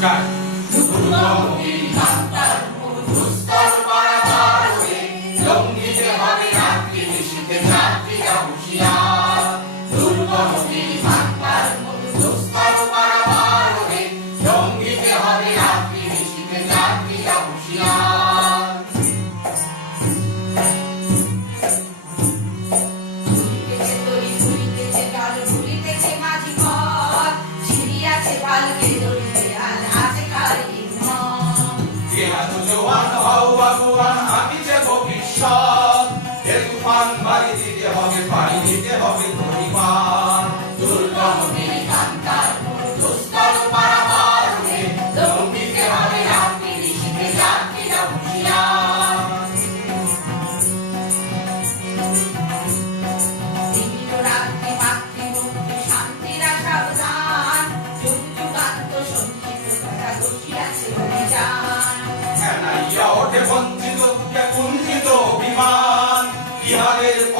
sky. Sumo, we must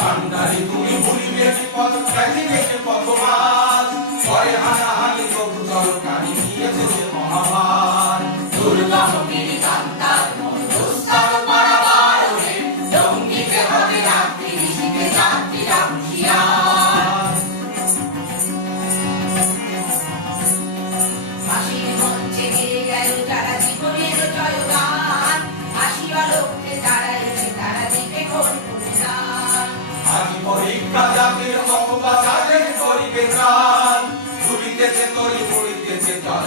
ভান্ডারি তুমি ভুলিবে বিপদ খেলিবে কত মাস করে হানা। Você tá